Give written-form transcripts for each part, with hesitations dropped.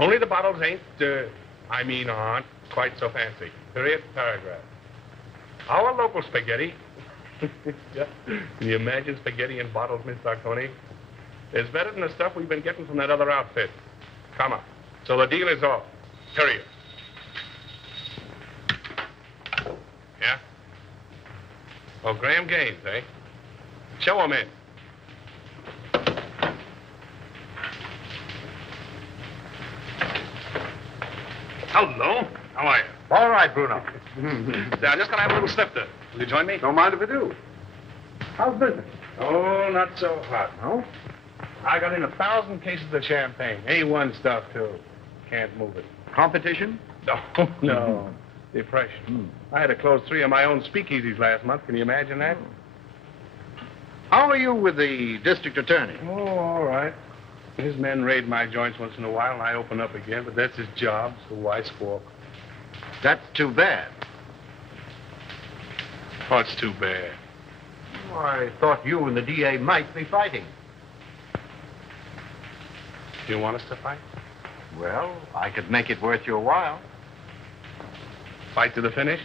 Only the bottles aren't quite so fancy. Period, paragraph. Our local spaghetti. Yeah. Can you imagine spaghetti in bottles, Miss Sarconi? It's better than the stuff we've been getting from that other outfit. Come on. So the deal is off. Period. Yeah? Oh, Graham Gaines, eh? Show him in. Hello. How are you? All right, Bruno. Yeah, I'm just gonna have a little snifter. Will you join me? Don't mind if I do. How's business? Oh, not so hot. No? I got in 1,000 cases of champagne. A1 stuff, too. Can't move it. Competition? No. Depression. I had to close 3 of my own speakeasies last month. Can you imagine that? How are you with the district attorney? Oh, all right. His men raid my joints once in a while, and I open up again, but that's his job, so why squawk? That's too bad. What's too bad? Oh, I thought you and the DA might be fighting. Do you want us to fight? Well, I could make it worth your while. Fight to the finish?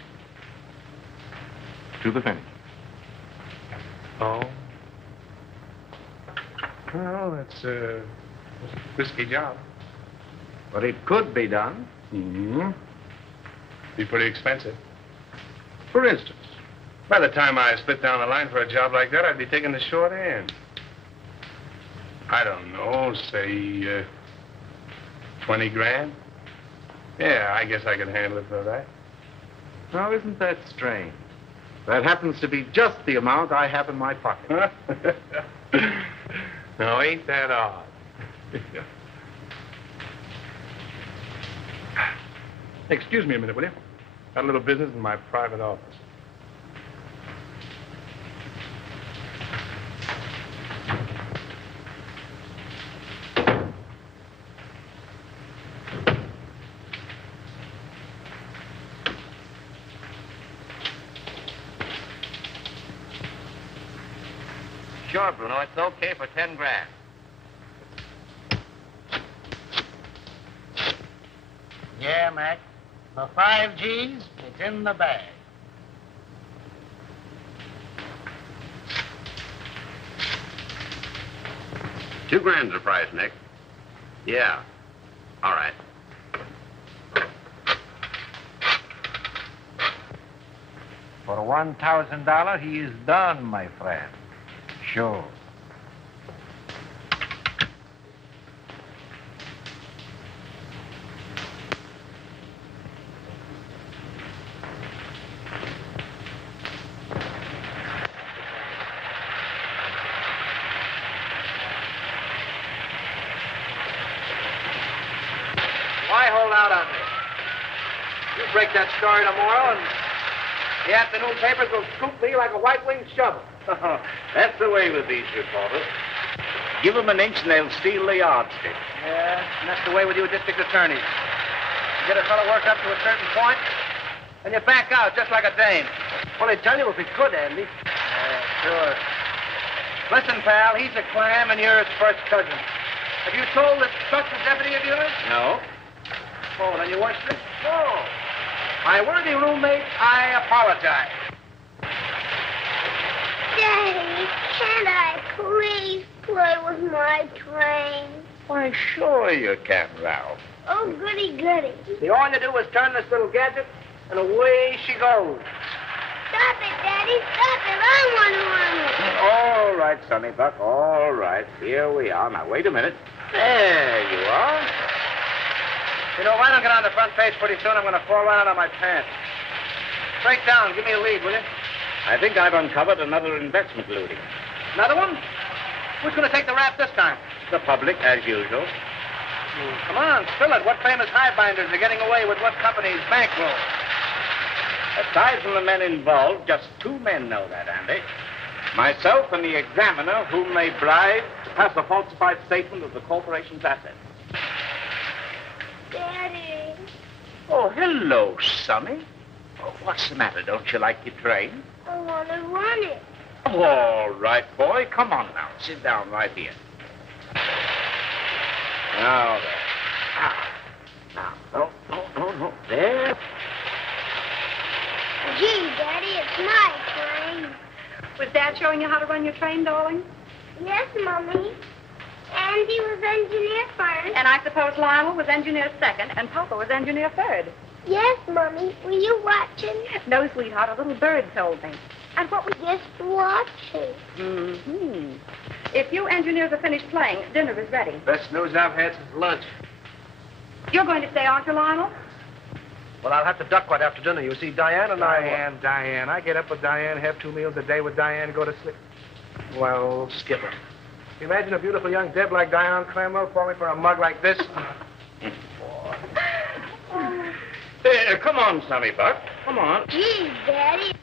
To the finish. Oh. Well, that's a risky job. But it could be done. Mm-hmm. Be pretty expensive. For instance? By the time I split down the line for a job like that, I'd be taking the short end. I don't know, say, 20 grand? Yeah, I guess I could handle it for that. Now, isn't that strange? That happens to be just the amount I have in my pocket. No, ain't that odd? Excuse me a minute, will you? Got a little business in my private office. Sure, Bruno, it's okay for 10 grand. Yeah, Mac. For 5 G's, it's in the bag. $2 grand's the price, Nick. Yeah. All right. For $1,000, he is done, my friend. Sure. Why hold out on me? You break that story tomorrow, and the afternoon papers will scoop me like a white-winged shovel. That's the way with these reporters. Give them an inch and they'll steal the yardstick. Yeah, and that's the way with you district attorneys. You get a fellow worked up to a certain point, and you back out just like a dame. Well, they'd tell you if we could, Andy. Yeah, sure. Listen, pal, he's a clam and you're his first cousin. Have you told that Strutt's a deputy of yours? No? Oh, then you weren't sick? No. My worthy roommate, I apologize. Daddy, can't I please play with my train? Why, sure you can, Ralph. Oh, goody, goody. See, all you do is turn this little gadget, and away she goes. Stop it, Daddy, stop it. I want to run it. All right, Sonny Buck, all right. Here we are. Now, wait a minute. There you are. You know, if I don't get on the front page pretty soon, I'm going to fall right out of my pants. Break down. Give me a lead, will you? I think I've uncovered another investment looting. Another one? Who's going to take the rap this time? The public, as usual. Come on, spill it. What famous highbinders are getting away with what company's bankroll? Aside from the men involved, just 2 men know that, Andy. Myself and the examiner, whom they bribed to pass a falsified statement of the corporation's assets. Daddy. Oh, hello, Sonny. Oh, what's the matter? Don't you like your train? I want to run it. All right, boy. Come on now. Sit down right here. Now then. Dad showing you how to run your train, darling? Yes, Mommy. Andy was engineer first. And I suppose Lionel was engineer second, and Papa was engineer third. Yes, Mommy. Were you watching? No, sweetheart, a little bird told me. And what were you just watching? Mm-hmm. If you engineers are finished playing, dinner is ready. Best news I've had since lunch. You're going to stay, aren't you, Lionel? Well, I'll have to duck right after dinner. You see, Diane and Diane. I get up with Diane, have 2 meals a day with Diane, go to sleep. Well, Skipper. Imagine a beautiful young Deb like Diane Cranwell falling for a mug like this. Come on, Sonny Buck. Come on. Gee, Daddy.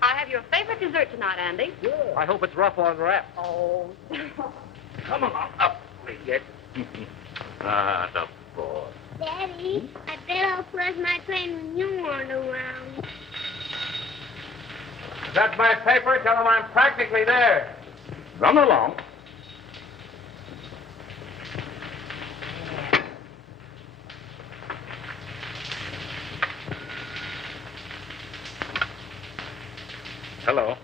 I have your favorite dessert tonight, Andy. Yeah. I hope it's rough on wraps. Oh. Come on, up we get. The boy. Daddy, I bet I'll flush my train when you aren't around. That's my paper. Tell them I'm practically there. Run along. Hello.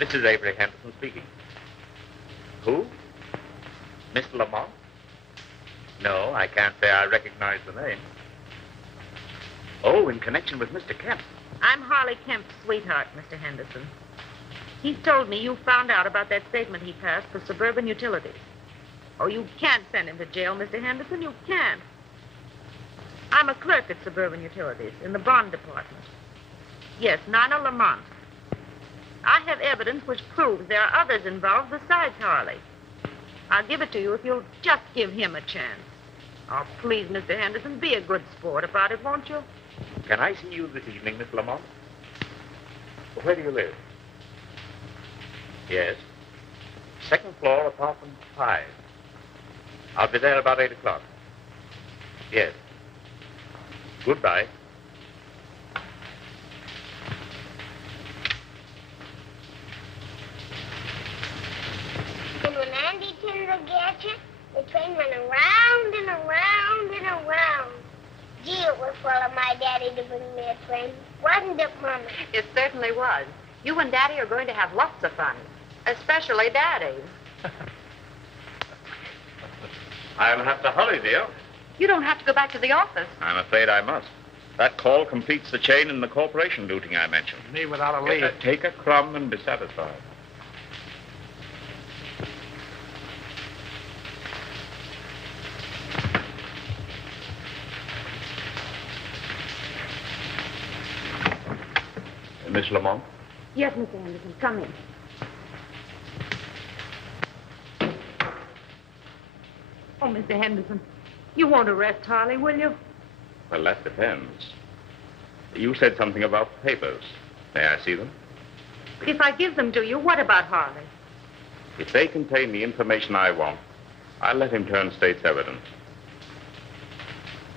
This is Avery Henderson speaking. Who? Miss Lamont? No, I can't say I recognize the name. Oh, in connection with Mr. Kemp. I'm Harley Kemp's sweetheart, Mr. Henderson. He's told me you found out about that statement he passed for suburban utilities. Oh, you can't send him to jail, Mr. Henderson. You can't. I'm a clerk at Suburban Utilities in the bond department. Yes, Nina Lamont. I have evidence which proves there are others involved besides Harley. I'll give it to you if you'll just give him a chance. Oh, please, Mr. Henderson, be a good sport about it, won't you? Can I see you this evening, Miss Lamont? Where do you live? Yes. Second floor, apartment 5. I'll be there about 8 o'clock. Yes. Goodbye. And when Andy turned the gadget, the train went around and around and around. Gee, it was full of my daddy to bring me a train. Wasn't it, Mama? It certainly was. You and Daddy are going to have lots of fun. Especially Daddy. I'll have to hurry, dear. You don't have to go back to the office. I'm afraid I must. That call completes the chain in the corporation looting I mentioned. Me without a lead. Take a crumb and be satisfied. Miss Lamont? Yes, Mr. Henderson, come in. Oh, Mr. Henderson, you won't arrest Harley, will you? Well, that depends. You said something about papers. May I see them? If I give them to you, what about Harley? If they contain the information I want, I'll let him turn state's evidence.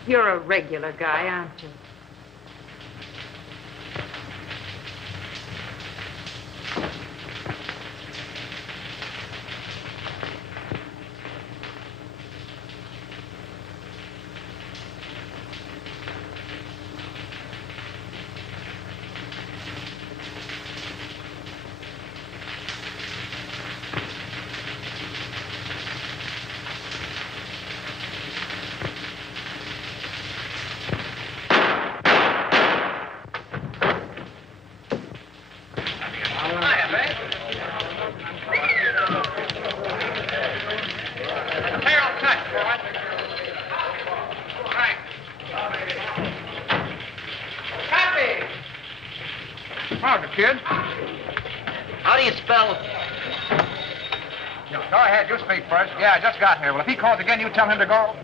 You're a regular guy, aren't you? Kid? How do you spell? Go ahead, you speak first. Yeah, I just got here. Well, if he calls again, you tell him to go.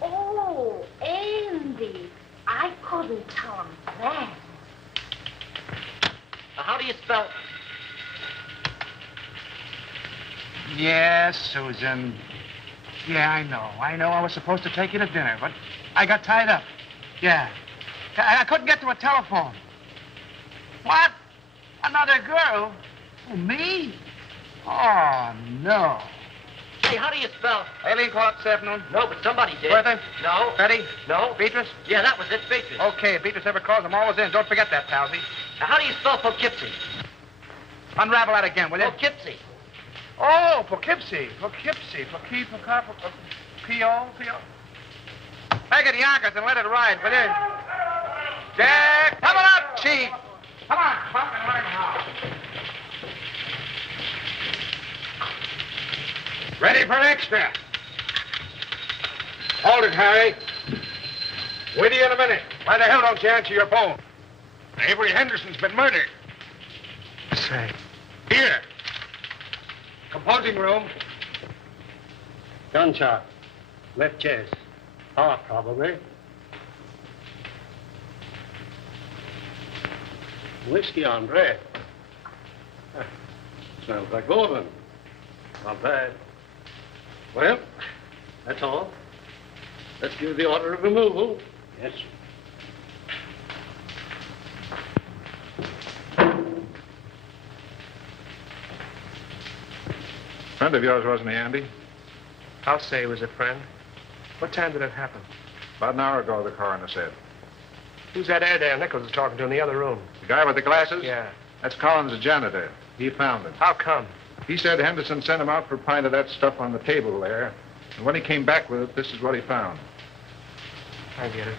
Oh, Andy. I couldn't tell him that. How do you spell? Yes, Susan. Yeah, I know. I was supposed to take you to dinner, but I got tied up. Yeah. I couldn't get to a telephone. What? Another girl? Oh, me? Oh, no. Hey, how do you spell? Aileen called up this afternoon. No, but somebody did. Bertha? No. Betty? No. Beatrice? Yeah, that was it, Beatrice. Okay, if Beatrice ever calls, I'm always in. Don't forget that, Palsy. Now, how do you spell Poughkeepsie? Unravel that again, will you? Poughkeepsie. Oh, Poughkeepsie. Poughkeepsie. P.O. Make it Yonkers and let it ride, will you? Jack, come on up, Chief. Come on, Buck, and learn how. Ready for extra. Hold it, Harry. With you in a minute. Why the hell don't you answer your phone? Avery Henderson's been murdered. Say. Here. Composing room. Gunshot. Left chest. Heart, probably. Whiskey on breath. Smells like Gordon. Not bad. Well, that's all. Let's give the order of removal. Yes, sir. Friend of yours, wasn't he, Andy? I'll say he was a friend. What time did it happen? About an hour ago, the coroner said. Who's that Airedale Nichols was talking to in the other room? The guy with the glasses? Yeah. That's Collins, the janitor. He found him. How come? He said Henderson sent him out for a pint of that stuff on the table there. And when he came back with it, this is what he found. I get it.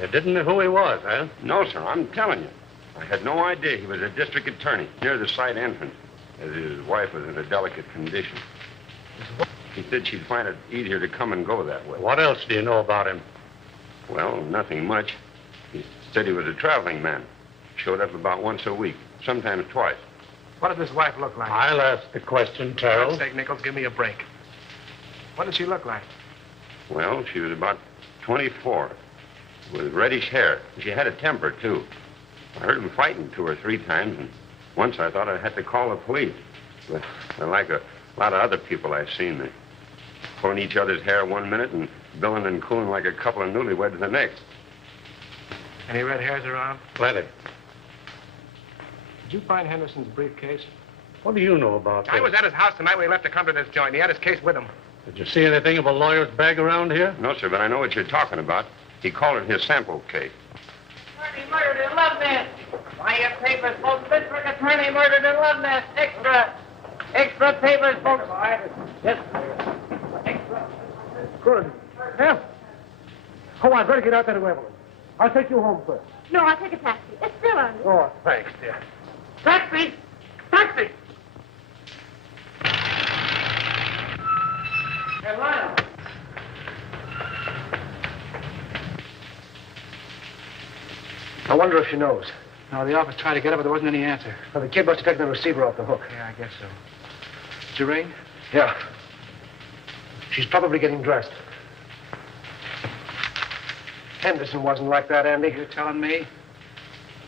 You didn't know who he was, huh? No, sir, I'm telling you. I had no idea he was a district attorney near the site entrance, as his wife was in a delicate condition. He said she'd find it easier to come and go that way. What else do you know about him? Well, nothing much. He said he was a traveling man. Showed up about once a week, sometimes twice. What did his wife look like? I'll ask the question, For Terrell. God's sake, Nichols, give me a break. What did she look like? Well, she was about 24, with reddish hair. She had a temper, too. I heard them fighting 2 or 3 times, and once I thought I had to call the police. But they're like a lot of other people I've seen. They're pulling each other's hair one minute and billing and cooling like a couple of newlyweds the next. Any red hairs around? Plenty. Did you find Henderson's briefcase? What do you know about this? I was at his house the night when he left to come to this joint. He had his case with him. Did you see anything of a lawyer's bag around here? No, sir, but I know what you're talking about. He called it his sample case. Attorney murdered in Love Nest. Why your papers, folks? District attorney murdered in Love Nest. Extra. Extra papers, folks. Yes. Extra. Good. Yeah. Oh, I better get out there to Evelyn. I'll take you home first. No, I'll take a taxi. It's still early. Oh, thanks, dear. Taxi. Taxi. Hey, Lionel. I wonder if she knows. No, the office tried to get her, but there wasn't any answer. Well, the kid must have taken the receiver off the hook. Yeah, I guess so. Did you ring? Yeah. She's probably getting dressed. Henderson wasn't like that, Andy. You're telling me?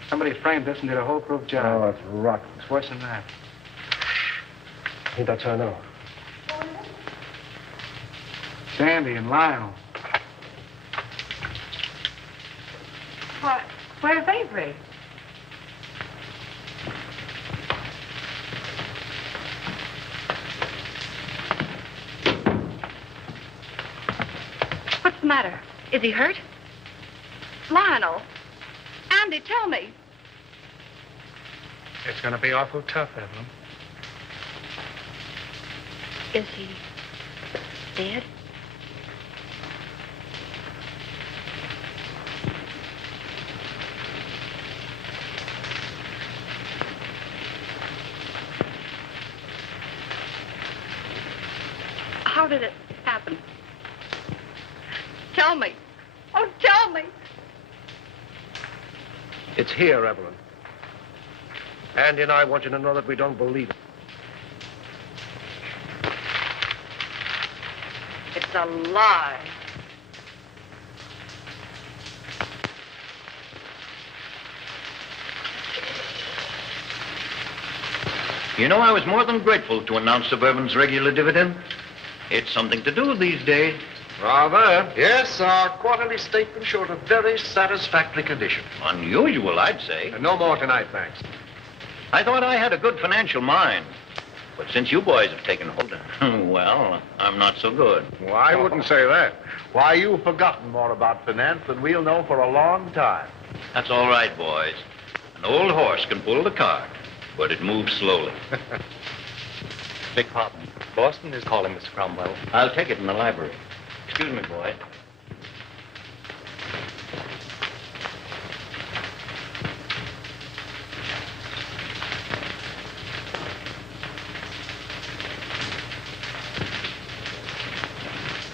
Somebody framed this and did a whole-proof job. Oh, that's rotten. It's worse than that. I think that's her now. Sandy and Lionel. What? Where's Avery? What's the matter? Is he hurt? Lionel. Andy, tell me. It's going to be awful tough, Evelyn. Is he dead? How did it happen? Tell me. Oh, tell me. It's here, Evelyn. Andy and I want you to know that we don't believe it. It's a lie. You know, I was more than grateful to announce Suburban's regular dividend. It's something to do these days. Rather. Yes, our quarterly statement showed a very satisfactory condition. Unusual, I'd say. No more tonight, thanks. I thought I had a good financial mind. But since you boys have taken hold, well, I'm not so good. Well, I wouldn't say that. Why, you've forgotten more about finance than we'll know for a long time. That's all right, boys. An old horse can pull the cart, but it moves slowly. Beg pardon. Boston is calling, Mr. Cromwell. I'll take it in the library. Excuse me, boy.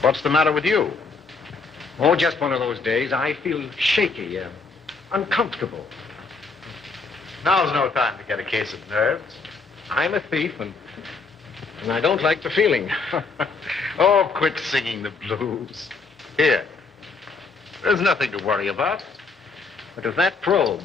What's the matter with you? Oh, just one of those days. I feel shaky, uncomfortable. Now's no time to get a case of nerves. I'm a thief, and I don't like the feeling. Oh, quit singing the blues. Here. There's nothing to worry about. But if that probe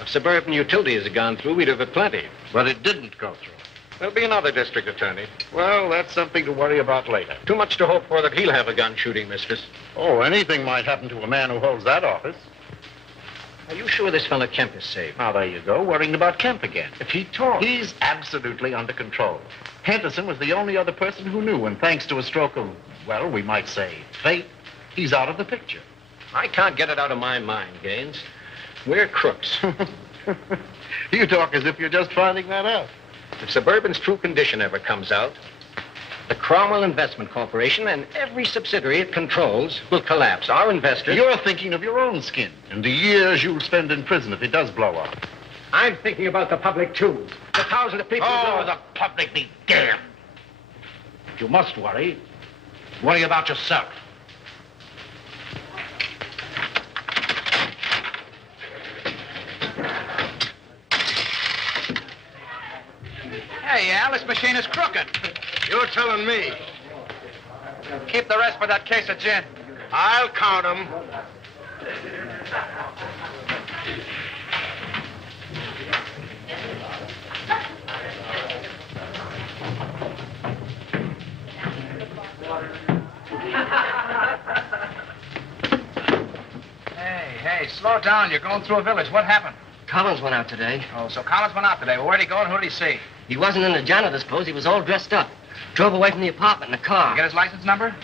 of suburban utilities had gone through, we'd have had plenty. But it didn't go through. There'll be another district attorney. Well, that's something to worry about later. Too much to hope for that he'll have a gun shooting mistress. Oh, anything might happen to a man who holds that office. Are you sure this fellow Kemp is safe? Now, there you go, worrying about Kemp again. If he talks... He's absolutely under control. Henderson was the only other person who knew, and thanks to a stroke of, well, we might say, fate, he's out of the picture. I can't get it out of my mind, Gaines. We're crooks. You talk as if you're just finding that out. If Suburban's true condition ever comes out, the Cromwell Investment Corporation and every subsidiary it controls will collapse. Our investors... You're thinking of your own skin and the years you'll spend in prison if it does blow up. I'm thinking about the public, too. The thousands of people... Oh, the public be damned. If you must worry, worry about yourself. Hey, Al, this machine is crooked. You're telling me. Keep the rest for that case of gin. I'll count them. Hey, slow down. You're going through a village. What happened? Collins went out today. Oh, so Collins went out today. Well, where'd he go and who did he see? He wasn't in the janitor's clothes. He was all dressed up. Drove away from the apartment in a car. You get his license number?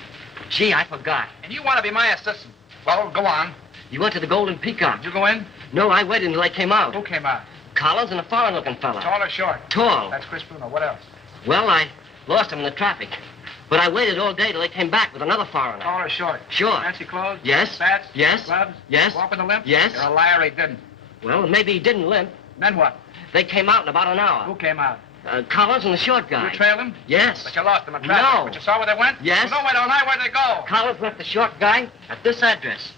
Gee, I forgot. And you want to be my assistant. Well, go on. You went to the Golden Peacock. Did you go in? No, I waited until I came out. Who came out? Collins and a foreign-looking fella. Tall or short? Tall. That's Chris Bruno. What else? Well, I lost him in the traffic. But I waited all day till they came back with another foreigner. Tall or short? Short. Fancy clothes? Yes. Spats? Yes. Gloves? Yes. Walk with a limp? Yes. You're a liar, he didn't. Well, maybe he didn't limp. Then what? They came out in about an hour. Who came out? Collins and the short guy. You trailed him? Yes. But you lost him in traffic. No. But you saw where they went? Yes. Well, no, I don't know. Where'd they go? Collins left the short guy at this address.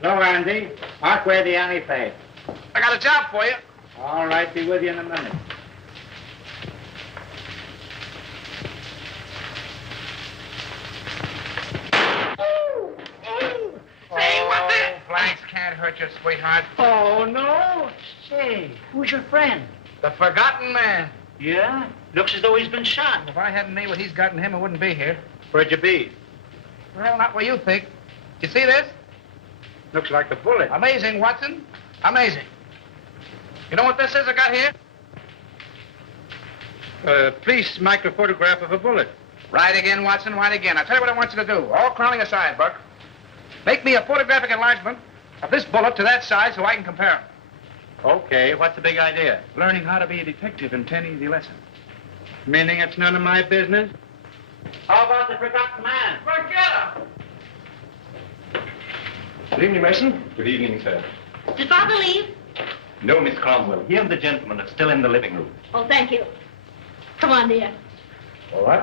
Hello, Andy. Mark where the alley pay. I got a job for you. All right, be with you in a minute. Hey, what the? Blanks can't hurt you, sweetheart. Oh, no. Say, who's your friend? The forgotten man. Yeah? Looks as though he's been shot. If I hadn't made what he's got in him, I wouldn't be here. Where'd you be? Well, not where you think. You see this? Looks like the bullet. Amazing, Watson. Amazing. You know what this is I got here? Police microphotograph of a bullet. Right again, Watson, right again. I'll tell you what I want you to do. All crowning aside, Buck. Make me a photographic enlargement of this bullet to that size so I can compare them. Okay, what's the big idea? Learning how to be a detective and 10 easy lessons. Meaning it's none of my business? How about the forgotten man? Forget him! Good evening, Mason. Good evening, sir. Did Father leave? No, Miss Cromwell. He and the gentleman are still in the living room. Oh, thank you. Come on, dear. All right.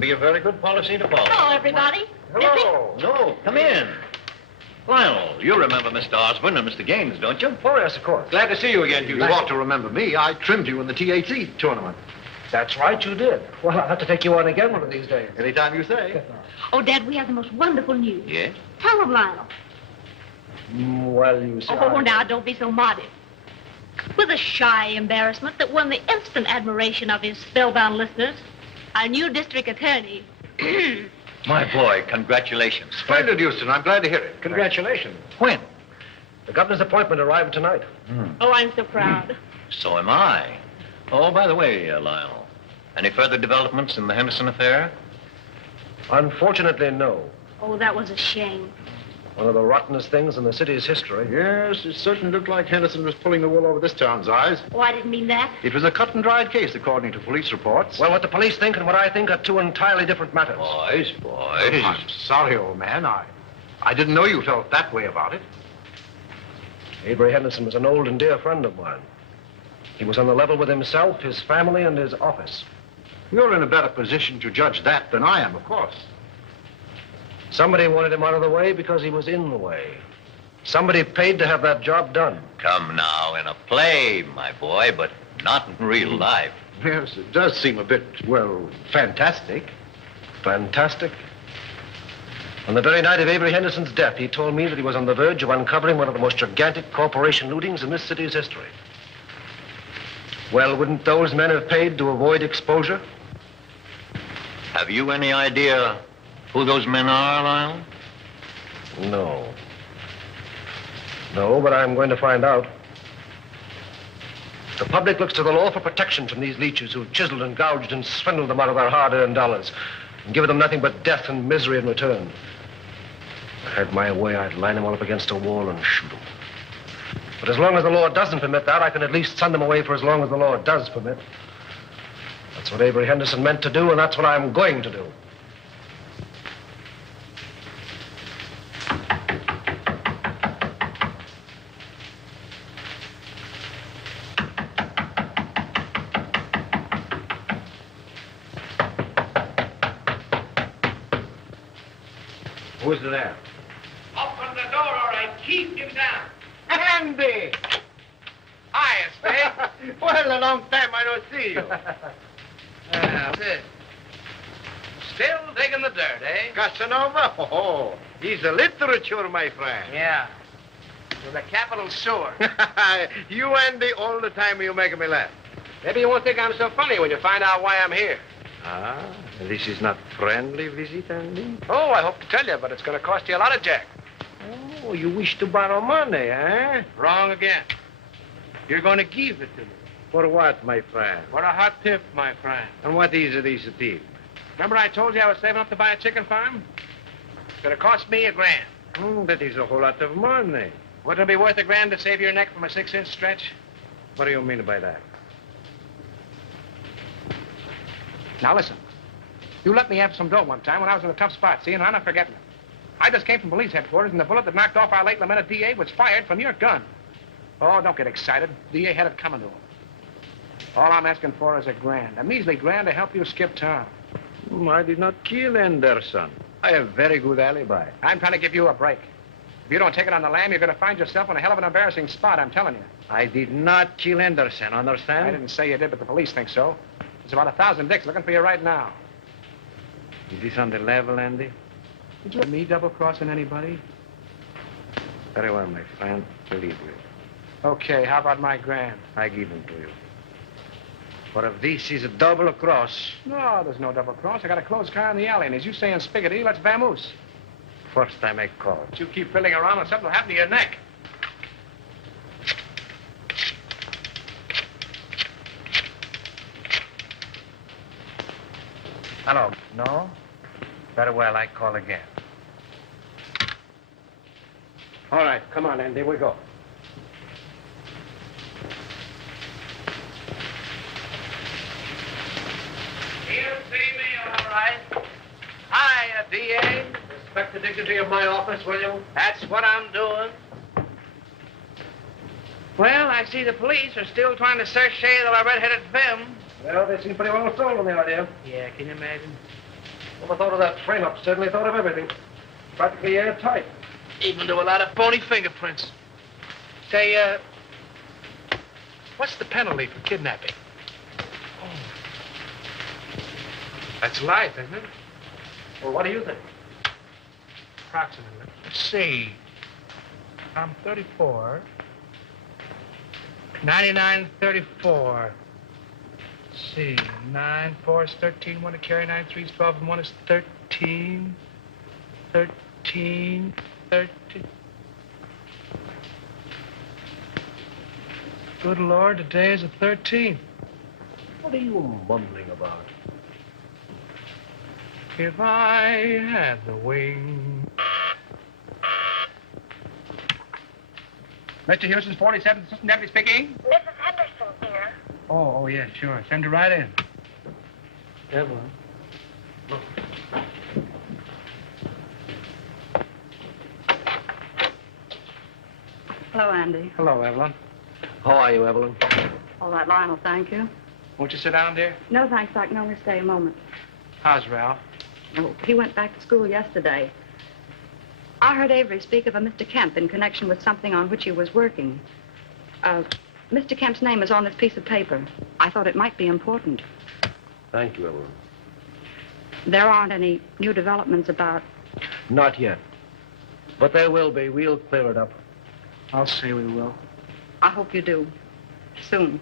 Be a very good policy to follow. Hello, everybody. Hello. No, come in. Lionel, you remember Mr. Osborne and Mr. Gaines, don't you? Oh, yes, of course. Glad to see you again, Hughes. You ought to remember me. I trimmed you in the TAT tournament. That's right, you did. Well, I'll have to take you on again one of these days. Anytime you say. Oh, Dad, we have the most wonderful news. Yes? Tell them, Lionel. Well, you see. Oh, now, don't be so modest. With a shy embarrassment that won the instant admiration of his spellbound listeners, our new district attorney. My boy, congratulations. Splendid, Houston. I'm glad to hear it. Congratulations. When? The governor's appointment arrived tonight. Oh, I'm so proud. So am I. Oh, by the way, Lionel, any further developments in the Henderson affair? Unfortunately, no. Oh, that was a shame. One of the rottenest things in the city's history. Yes, it certainly looked like Henderson was pulling the wool over this town's eyes. Oh, I didn't mean that. It was a cut-and-dried case, according to police reports. Well, what the police think and what I think are two entirely different matters. Boys. I'm sorry, old man. I didn't know you felt that way about it. Avery Henderson was an old and dear friend of mine. He was on the level with himself, his family, and his office. You're in a better position to judge that than I am, of course. Somebody wanted him out of the way because he was in the way. Somebody paid to have that job done. Come now, in a play, my boy, but not in real life. Yes, it does seem a bit, well, fantastic. Fantastic? On the very night of Avery Henderson's death, he told me that he was on the verge of uncovering one of the most gigantic corporation lootings in this city's history. Well, wouldn't those men have paid to avoid exposure? Have you any idea who those men are, Lionel? No. No, but I'm going to find out. The public looks to the law for protection from these leeches who've chiseled and gouged and swindled them out of their hard-earned dollars and given them nothing but death and misery in return. If I had my way, I'd line them all up against a wall and shoot them. But as long as the law doesn't permit that, I can at least send them away for as long as the law does permit. That's what Avery Henderson meant to do, and that's what I'm going to do. Who's there? Open the door, all right. Keep him down. Andy! Hiya, Spade. Well, a long time I don't see you. Still digging the dirt, eh? Casanova? Oh, he's a literature, my friend. Yeah. With a capital sewer. You, Andy, all the time you make me laugh. Maybe you won't think I'm so funny when you find out why I'm here. Ah, this is not friendly visit, Andy? Oh, I hope to tell you, but it's going to cost you a lot of jack. Oh, you wish to borrow money, eh? Wrong again. You're going to give it to me. For what, my friend? For a hot tip, my friend. And what is this tip? Remember I told you I was saving up to buy a chicken farm? It's going to cost me $1,000. Oh, that is a whole lot of money. Wouldn't it be worth $1,000 to save your neck from a 6-inch stretch? What do you mean by that? Now, listen. You let me have some dough one time when I was in a tough spot, see, and I'm not forgetting it. I just came from police headquarters, and the bullet that knocked off our late lamented DA was fired from your gun. Oh, don't get excited. DA had it coming to him. All I'm asking for is $1,000, a measly $1,000 to help you skip town. I did not kill Anderson. I have very good alibi. I'm trying to give you a break. If you don't take it on the lam, you're going to find yourself in a hell of an embarrassing spot, I'm telling you. I did not kill Anderson, understand? I didn't say you did, but the police think so. There's about 1,000 dicks looking for you right now. Is this on the level, Andy? Did you me double-crossing anybody? Very well, my friend. Believe you. Okay, how about my $1,000? I give them to you. For if this is a double cross... No, there's no double cross. I got a closed car in the alley, and as you say in Spiggity, let's vamoose. First time I call. But you keep fiddling around and something will happen to your neck. Hello. No? Very well, I call again. All right, come on, Andy, we go. He'll see me, all right. Hiya, DA. Respect the dignity of my office, will you? That's what I'm doing. Well, I see the police are still trying to search shade of our red-headed femme. Well, they seem pretty well sold on the idea. Yeah, can you imagine? Never thought of that frame-up. Certainly thought of everything. Practically airtight. Even do a lot of phony fingerprints. Say, what's the penalty for kidnapping? That's life, isn't it? Well, what do you think? Approximately. Let's see. I'm 34. 99, 34. Let's see. 9, 4 is 13. 1 to carry. 9, 3 is 12. And 1 is 13. 13. 13. Good Lord, today is the 13th. What are you mumbling about? If I had the wing. Mr. Houston's 47th Assistant Deputy speaking. Mrs. Henderson here. Oh, yeah, sure. Send her right in. Evelyn. Look. Hello, Andy. Hello, Evelyn. How are you, Evelyn? All right, Lionel, thank you. Won't you sit down, dear? No, thanks. I can only stay a moment. How's Ralph? Oh, he went back to school yesterday. I heard Avery speak of a Mr. Kemp in connection with something on which he was working. Mr. Kemp's name is on this piece of paper. I thought it might be important. Thank you, Evelyn. There aren't any new developments about... Not yet. But there will be. We'll clear it up. I'll say we will. I hope you do. Soon.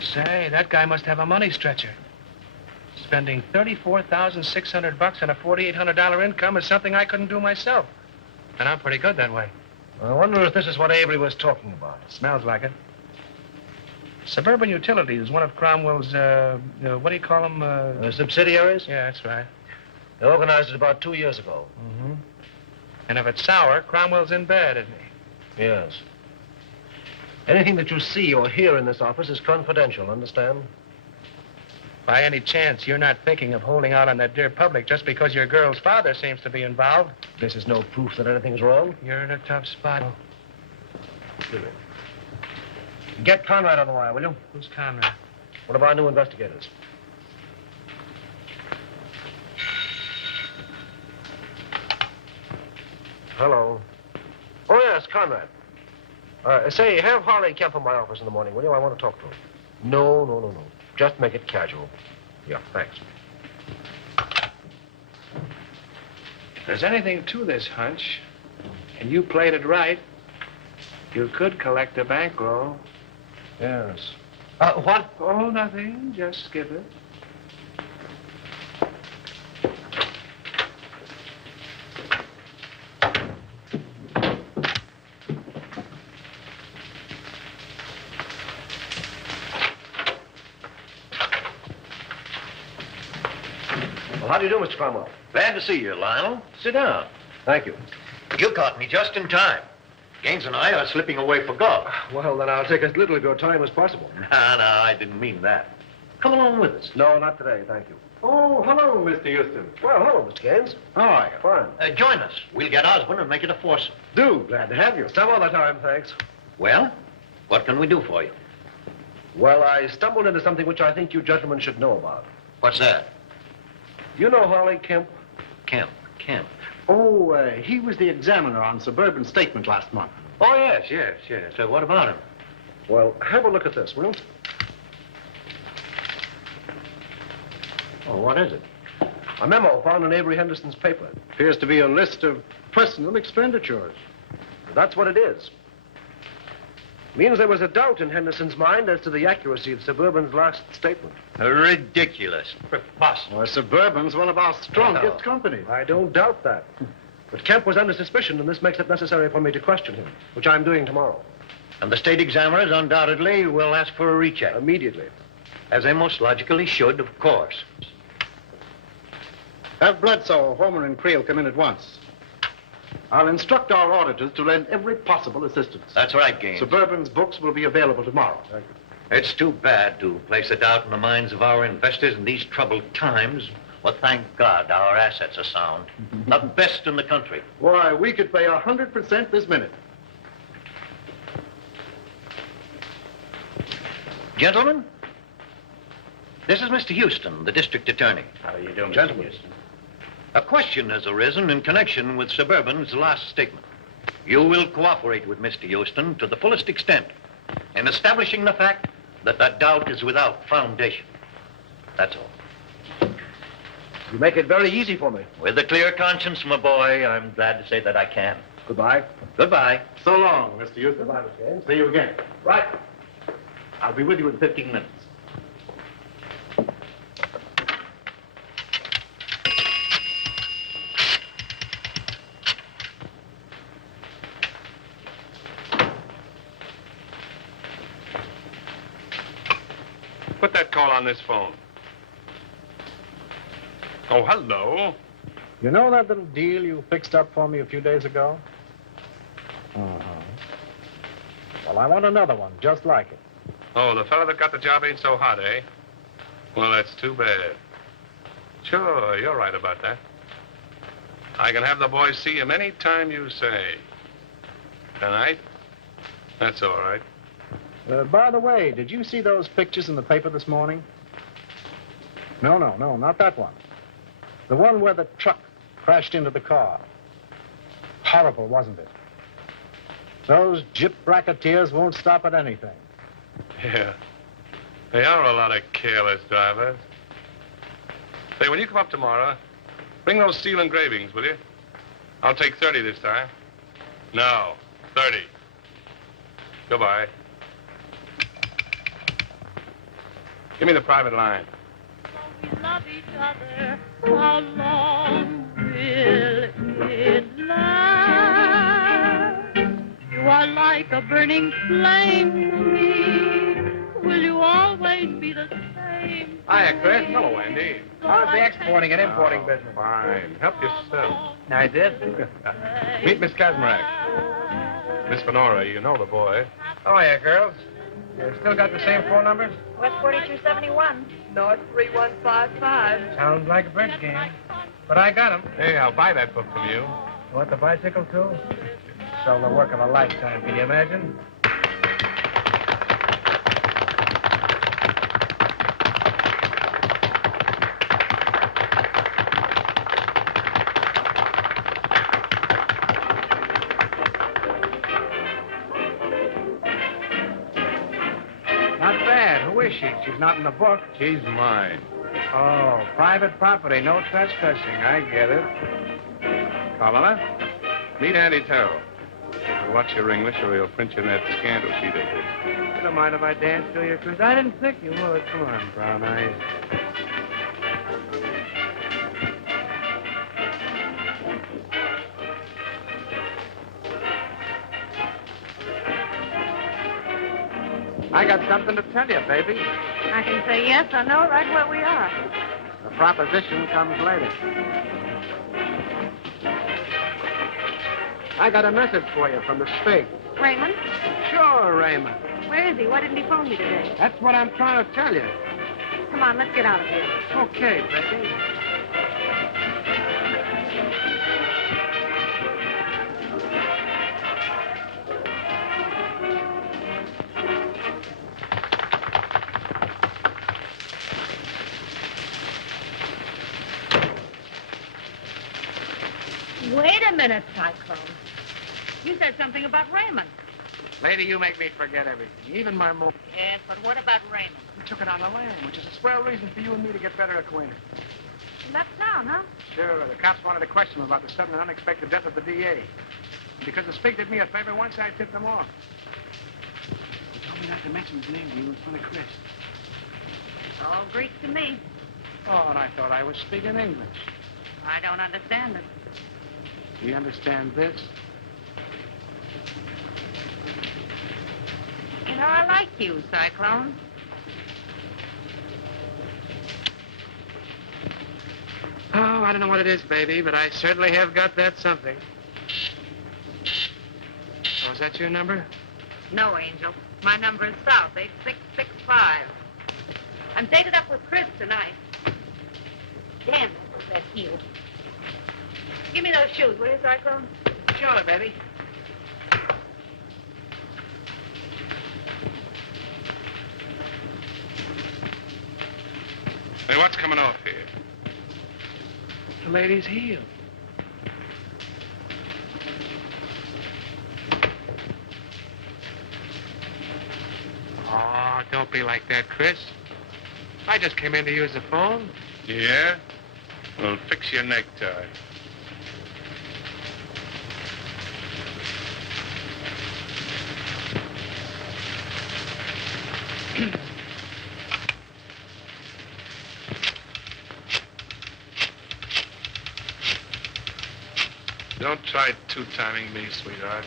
Say, that guy must have a money stretcher. Spending $34,600 on a $4,800 income is something I couldn't do myself. And I'm pretty good that way. I wonder if this is what Avery was talking about. Smells like it. Suburban Utilities is one of Cromwell's, what do you call them? Subsidiaries? Yeah, that's right. They organized it about 2 years ago. Mm-hmm. And if it's sour, Cromwell's in bed, isn't he? Yes. Anything that you see or hear in this office is confidential, understand? By any chance, you're not thinking of holding out on that dear public just because your girl's father seems to be involved? This is no proof that anything's wrong. You're in a tough spot. Get Conrad on the wire, will you? Who's Conrad? One of our new investigators. Hello. Oh, yes, Conrad. Say, have Harley Kemp in my office in the morning, will you? I want to talk to him. No. Just make it casual. Yeah, thanks. If there's anything to this hunch, and you played it right, you could collect a bankroll. Yes. What? Oh, nothing. Just skip it. How do you do, Mr. Cromwell? Glad to see you, Lionel. Sit down. Thank you. You caught me just in time. Gaines and I are slipping away for golf. Well, then I'll take as little of your time as possible. No, I didn't mean that. Come along with us. No, not today, thank you. Oh, hello, Mr. Houston. Well, hello, Mr. Gaines. How are you? Fine. Join us. We'll get Osborne and make it a foursome. Do. Glad to have you. Some other time, thanks. Well, what can we do for you? Well, I stumbled into something which I think you gentlemen should know about. What's that? You know Harley Kemp? Kemp. Oh, he was the examiner on Suburban Statement last month. Oh, yes. So what about him? Well, have a look at this, will you? Oh, what is it? A memo found in Avery Henderson's paper. Appears to be a list of personal expenditures. That's what it is. Means there was a doubt in Henderson's mind as to the accuracy of Suburban's last statement. Ridiculous. Preposterous. Well, Suburban's one of our strongest companies. I don't doubt that. But Kemp was under suspicion, and this makes it necessary for me to question him, which I'm doing tomorrow. And the state examiners undoubtedly will ask for a recheck. Immediately. As they most logically should, of course. Have Bledsoe, Homer, and Creel come in at once. I'll instruct our auditors to lend every possible assistance. That's right, Gaines. Suburban's books will be available tomorrow. Thank you. It's too bad to place a doubt in the minds of our investors in these troubled times. Well, thank God our assets are sound. The best in the country. Why, we could pay 100% this minute. Gentlemen, this is Mr. Houston, the district attorney. How are you doing, Gentlemen. Mr. Houston? A question has arisen in connection with Suburban's last statement. You will cooperate with Mr. Houston to the fullest extent in establishing the fact that that doubt is without foundation. That's all. You make it very easy for me. With a clear conscience, my boy, I'm glad to say that I can. Goodbye. Goodbye. So long, Mr. Houston. Goodbye, Mr. Haynes. See you again. Right. I'll be with you in 15 minutes. Put that call on this phone. Oh, hello. You know that little deal you fixed up for me a few days ago? Well, I want another one, just like it. Oh, the fellow that got the job ain't so hot, eh? Well, that's too bad. Sure, you're right about that. I can have the boys see him any time you say. Tonight? That's all right. By the way, did you see those pictures in the paper this morning? No, not that one. The one where the truck crashed into the car. Horrible, wasn't it? Those gyp racketeers won't stop at anything. Yeah. They are a lot of careless drivers. Say, when you come up tomorrow, bring those steel engravings, will you? I'll take 30 this time. No, 30. Goodbye. Give me the private line. We love each other. How long will it last? You are like a burning flame to me. Will you always be the same? Hiya, Chris. Hello, Andy. How's the exporting and importing business? Fine. Help yourself. I did. Meet Miss Kazmarek. Miss Fenora, you know the boy. Oh, yeah, girls. You still got the same phone numbers? West 4271. North 3155. Sounds like a bridge game. But I got 'em. Hey, I'll buy that book from you. You want the bicycle, too? Sell the work of a lifetime, can you imagine? Not bad. Who is she? She's not in the book. She's mine. Oh, private property. No trespassing. I get it. Colonna, meet Andy Terrell. Watch your English or he'll print you in that scandal sheet of his. You don't mind if I dance to you, Chris? I didn't think you would. Come on, brown eyes. I got something to tell you, baby. I can say yes or no right where we are. The proposition comes later. I got a message for you from the state. Raymond? Sure, Raymond. Where is he? Why didn't he phone me today? That's what I'm trying to tell you. Come on, let's get out of here. Okay, baby. Wait a minute, Cyclone. You said something about Raymond. Lady, you make me forget everything, even my mom. Yes, but what about Raymond? We took it on the lam, which is a swell reason for you and me to get better acquainted. He left town, huh? Sure, the cops wanted to question him about the sudden and unexpected death of the DA. Because the Spig did me a favor once, I tipped him off. He told me not to mention his name to you in front of Chris. It's all Greek to me. Oh, and I thought I was speaking English. I don't understand it. Do you understand this? You know, I like you, Cyclone. Oh, I don't know what it is, baby, but I certainly have got that something. Oh, is that your number? No, Angel. My number is South, 8665. I'm dated up with Chris tonight. Damn, that heel. Give me those shoes, will you, Cyclone? Sure, baby. Hey, what's coming off here? The lady's heel. Oh, don't be like that, Chris. I just came in to use the phone. Yeah? Well, fix your necktie. Don't try two-timing me, sweetheart.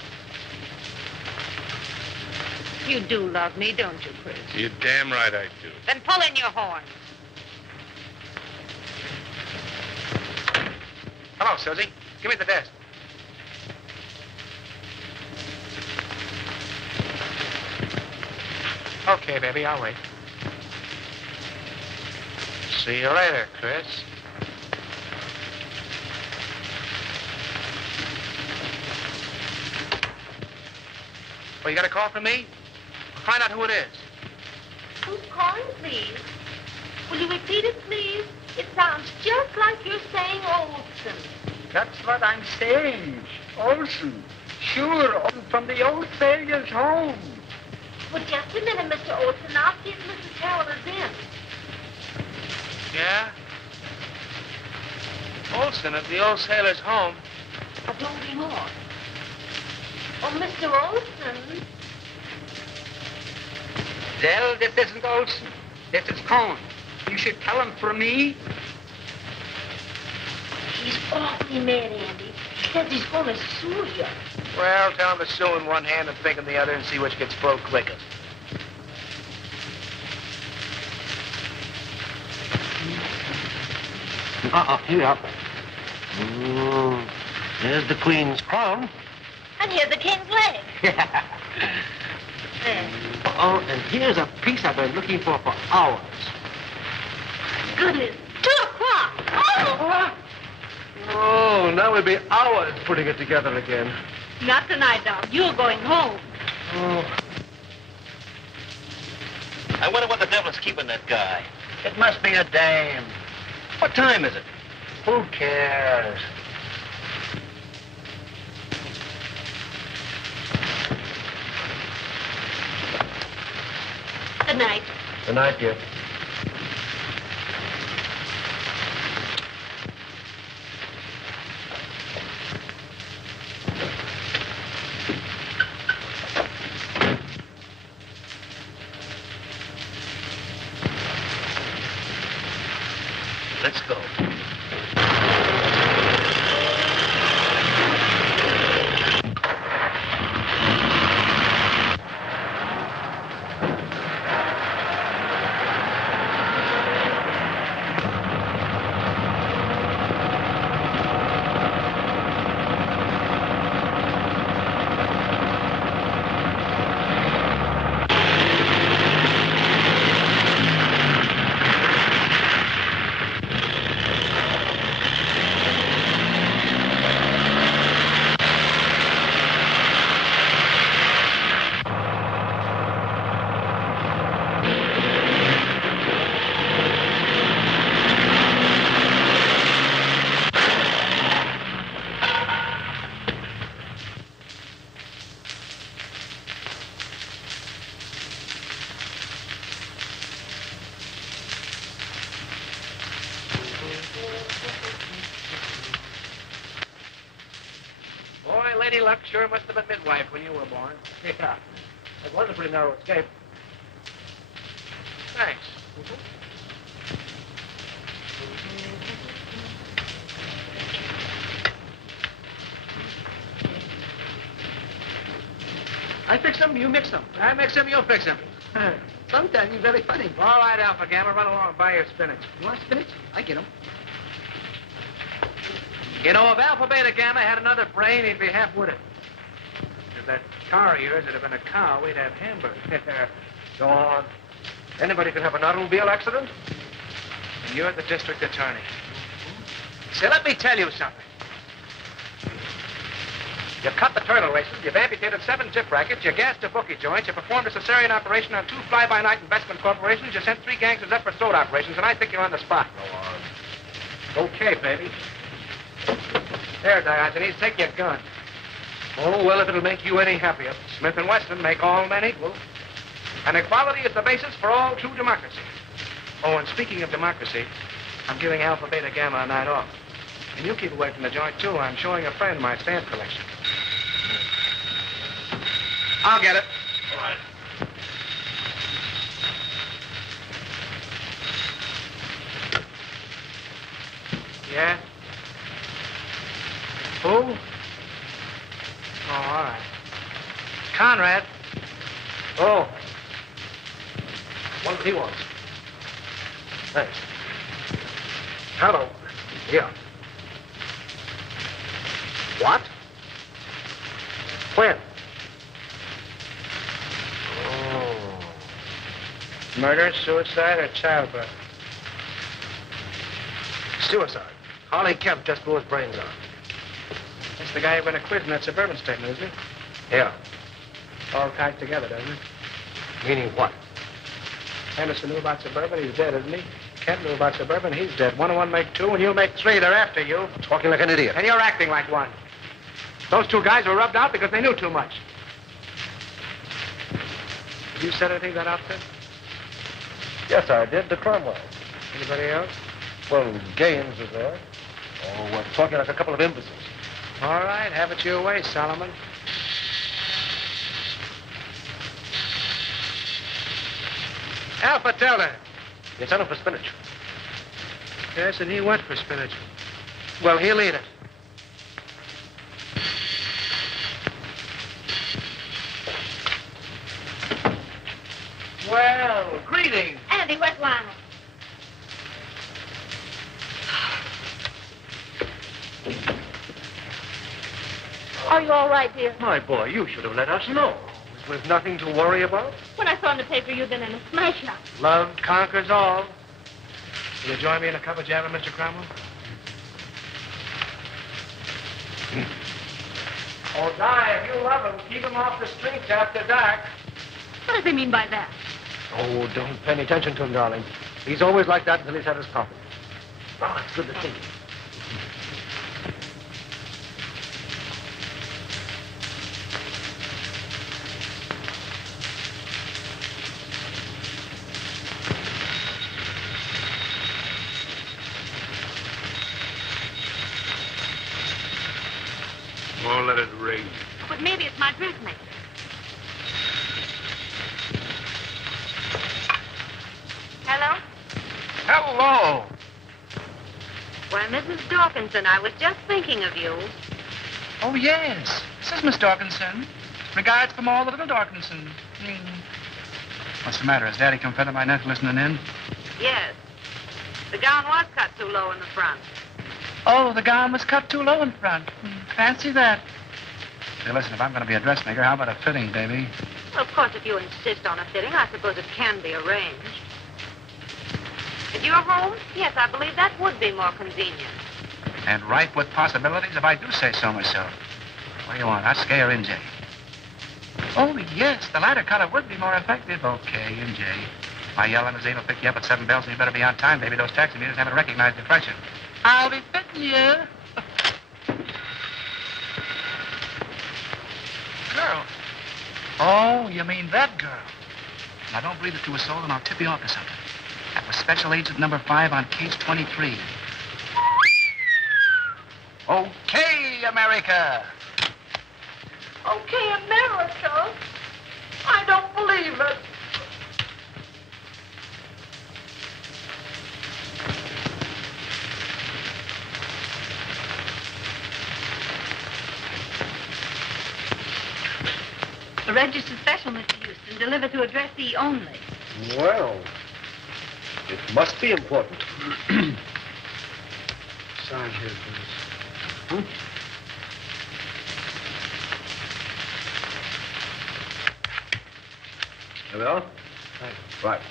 You do love me, don't you, Chris? You're damn right I do. Then pull in your horns. Hello, Susie. Give me the desk. Okay, baby, I'll wait. See you later, Chris. Well, you got a call from me? Find out who it is. Who's calling, please? Will you repeat it, please? It sounds just like you're saying Olson. That's what I'm saying. Olson. Sure, Olson from the old sailor's home. Well, just a minute, Mr. Olson. I'll see if Mrs. Terrell is in. Yeah? Olson at the old sailor's home. But don't be more. Oh, Mr. Olson. Well, this isn't Olson. This is Cohn. You should tell him for me. He's awfully mad, Andy. He says he's going to sue you. Well, tell him to sue in one hand and think in the other and see which gets broke quickest. Here. There's the Queen's crown. And here's the king's leg. There. Oh, and here's a piece I've been looking for hours. Goodness. 2 o'clock. Oh! Oh, now we'll be hours putting it together again. Not tonight, Doc. You're going home. Oh. I wonder what the devil's keeping that guy. It must be a dame. What time is it? Who cares? Good night. Good night, dear. Let's go. Boy, Lady Luck sure must have been midwife when you were born. Yeah. That was a pretty narrow escape. Thanks. I fix them, you mix them. I mix them, you fix them. Sometimes you're very funny. All right, Alpha Gamma, run along and buy your spinach. You want spinach? I get them. You know, if Alpha Beta Gamma had another brain, he'd be half-witted. If that car of yours had been a cow, we'd have hamburgers. Go on. Anybody could have an automobile accident. And you're the district attorney. Say, let me tell you something. You've cut the turtle races, you've amputated 7 tip rackets, you gassed a bookie joint, you performed a cesarean operation on 2 fly-by-night investment corporations, you sent 3 gangsters up for throat operations, and I think you're on the spot. Go on. Okay, baby. There, Diogenes, take your gun. Oh, well, if it'll make you any happier. Smith & Wesson make all men equal. And equality is the basis for all true democracy. Oh, and speaking of democracy, I'm giving Alpha, Beta, Gamma a night off. And you keep away from the joint, too. I'm showing a friend my stamp collection. I'll get it. All right. Yeah? Who? Oh, all right. Conrad. Oh. What does he want? Thanks. Hello. Yeah. What? When? Oh. Murder, suicide, or childbirth? Suicide. Harley Kemp just blew his brains out. That's the guy who ran a quiz in that suburban statement, isn't he? Yeah. All tied together, doesn't it? Meaning what? Henderson knew about suburban, he's dead, isn't he? Kemp knew about suburban, he's dead. 1 and 1 make 2, and you'll make 3. They're after you. Talking like an idiot. And you're acting like one. Those 2 guys were rubbed out because they knew too much. Have you said anything to that outfit? Yes, I did, to Cromwell. Anybody else? Well, Gaines was there. Oh, we're talking like a couple of imbeciles. All right, have it your way, Solomon. Alpha, tell her. You sent him for spinach. Yes, and he went for spinach. Well, he'll eat it. Well, greetings. Andy, where's Lionel? Are you all right, dear? My boy, you should have let us know. There's nothing to worry about. When I saw in the paper you'd been in a smash-up. Love conquers all. Will you join me in a cup of java, Mr. Cromwell? Oh, Di, if you love him, keep him off the streets after dark. What does he mean by that? Oh, don't pay any attention to him, darling. He's always like that until he's had his coffee. Oh, it's good to see you. Oh, let it ring. But maybe it's my dressmaker. Hello? Hello. Why, Mrs. Dawkinson, I was just thinking of you. Oh, yes. This is Miss Dawkinson. Regards from all the little Dawkinson. What's the matter? Has Daddy come fed up my nephew listening in? Yes. The gown was cut too low in the front. Oh, the gown was cut too low in front. Fancy that. Hey, listen, if I'm going to be a dressmaker, how about a fitting, baby? Well, of course, if you insist on a fitting, I suppose it can be arranged. At your home? Yes, I believe that would be more convenient. And ripe with possibilities, if I do say so myself. What do you want, Husky or NJ? Oh, yes, the lighter color would be more effective. Okay, NJ. My yellow limousine will pick you up at 7 bells, and you better be on time, baby. Those taxi meters haven't recognized the freshen. I'll be fitting you. Girl. Oh, you mean that girl. Now, don't breathe it to a soul, and I'll tip you off to something. That was special agent number 5 on case 23. Okay, America. Okay, America. I don't believe it. A registered special, Mr. Houston, delivered to address E only. Well, it must be important. Sign here, please. There we are. Right.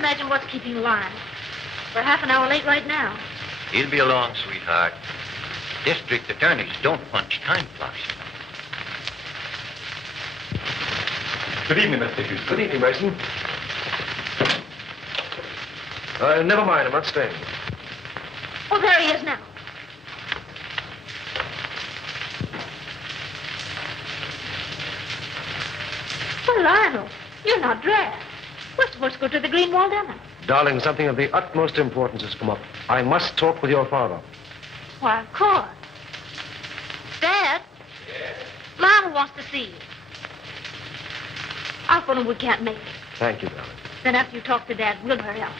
imagine what's keeping Lionel. We're half an hour late right now. He'll be along, sweetheart. District attorneys don't punch time clocks. Good evening, Mr. Houston. Good evening, Mason. Never mind, I'm not staying. Oh, there he is now. Well, Lionel, you're not dressed. We're supposed to go to the Green Wall dinner. Darling, something of the utmost importance has come up. I must talk with your father. Why, of course. Dad? Yes? Lionel wants to see you. I'll phone him we can't make it. Thank you, darling. Then after you talk to Dad, we'll hurry up.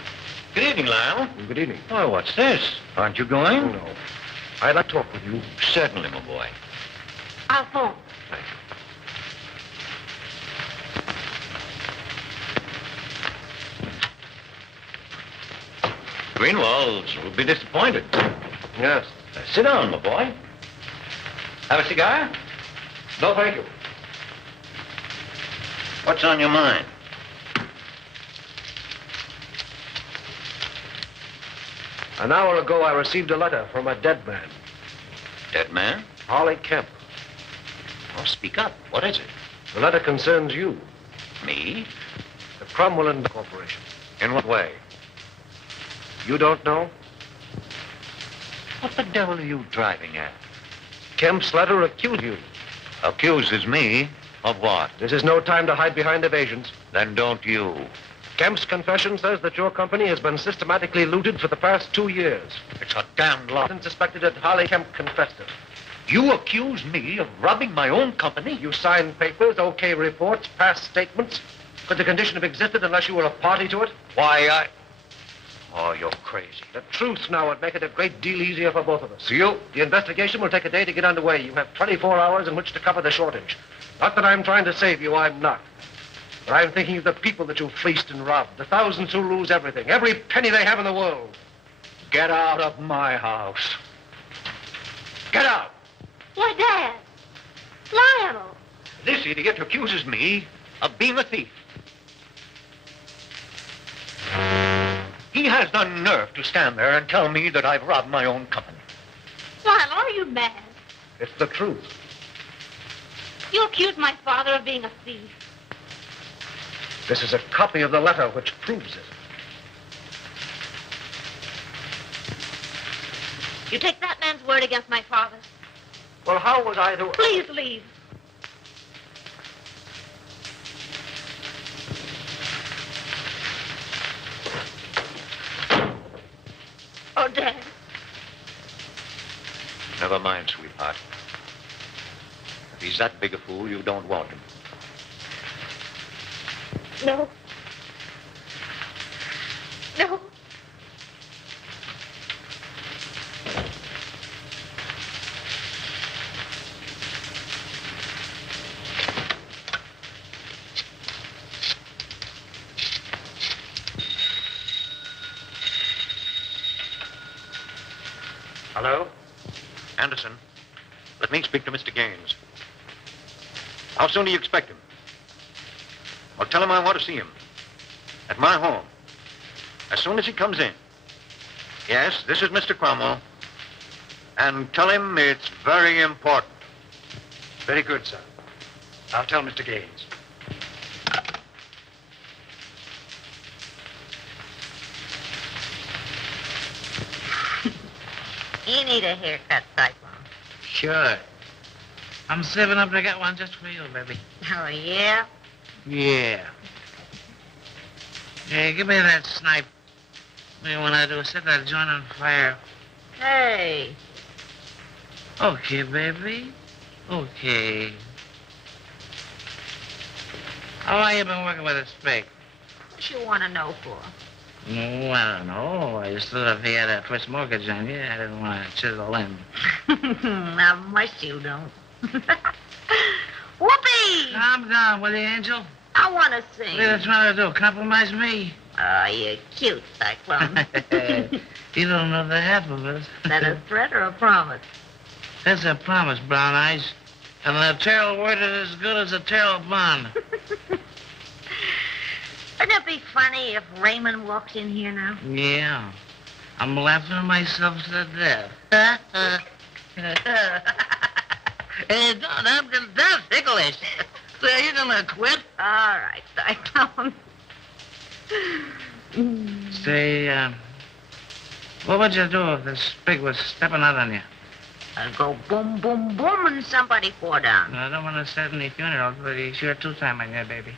Good evening, Lyle. Good evening. Oh, what's this? Aren't you going? No. I'd like to talk with you. Certainly, my boy. I'll phone. Thank you. Greenwalds will be disappointed. Yes. Sit down, my boy. Have a cigar? No, thank you. What's on your mind? An hour ago, I received a letter from a dead man. Dead man? Harley Kemp. Oh, speak up. What is it? The letter concerns you. Me? The Cromwell Corporation. In what way? You don't know? What the devil are you driving at? Kemp's letter accused you. Accuses me of what? This is no time to hide behind evasions. Then don't you. Kemp's confession says that your company has been systematically looted for the past 2 years. It's a damned lie. And suspected that Harley Kemp confessed it. You accuse me of robbing my own company? You signed papers, okay reports, past statements. Could the condition have existed unless you were a party to it? Why, Oh, you're crazy. The truth now would make it a great deal easier for both of us. The investigation will take a day to get underway. You have 24 hours in which to cover the shortage. Not that I'm trying to save you, I'm not. But I'm thinking of the people that you fleeced and robbed, the thousands who lose everything, every penny they have in the world. Get out of my house. Get out. Why, Dad. Lionel. This idiot accuses me of being a thief. He has the nerve to stand there and tell me that I've robbed my own company. Lionel, are you mad? It's the truth. You accuse my father of being a thief. This is a copy of the letter which proves it. You take that man's word against my father's. Well, how was I to... Please leave. Oh, Dad. Never mind, sweetheart. If he's that big a fool, you don't want him. No. No. Hello? Anderson, let me speak to Mr. Gaines. How soon do you expect him? Well, tell him I want to see him. At my home. As soon as he comes in. Yes, this is Mr. Cromwell. And tell him it's very important. Very good, sir. I'll tell Mr. Gaines. You need a haircut, Cyclone. Sure. I'm saving up to get one just for you, baby. Oh, yeah? Yeah. Hey, give me that snipe. Maybe when I do, set that joint on fire. Hey. Okay, baby. Okay. How long you been working with a spade? What you want to know for? No, I don't know. I just thought if he had a first mortgage on you, I didn't want to chisel in. Not much you don't. Whoopee! Calm down, will you, Angel? I want to sing. What are you trying to do? Compromise me? Oh, you're cute, Cyclone. You don't know the half of it. That a threat or a promise? That's a promise, Brown Eyes. And the tail word is as good as a tail bond. Wouldn't it be funny if Raymond walked in here now? Yeah. I'm laughing myself to death. Hey, that's ticklish. So you gonna quit? All right, Cyclone. Say, what would you do if this pig was stepping out on you? I'd go boom, boom, boom, and somebody fall down. I don't want to start any funerals, but he's sure two-time on you, baby.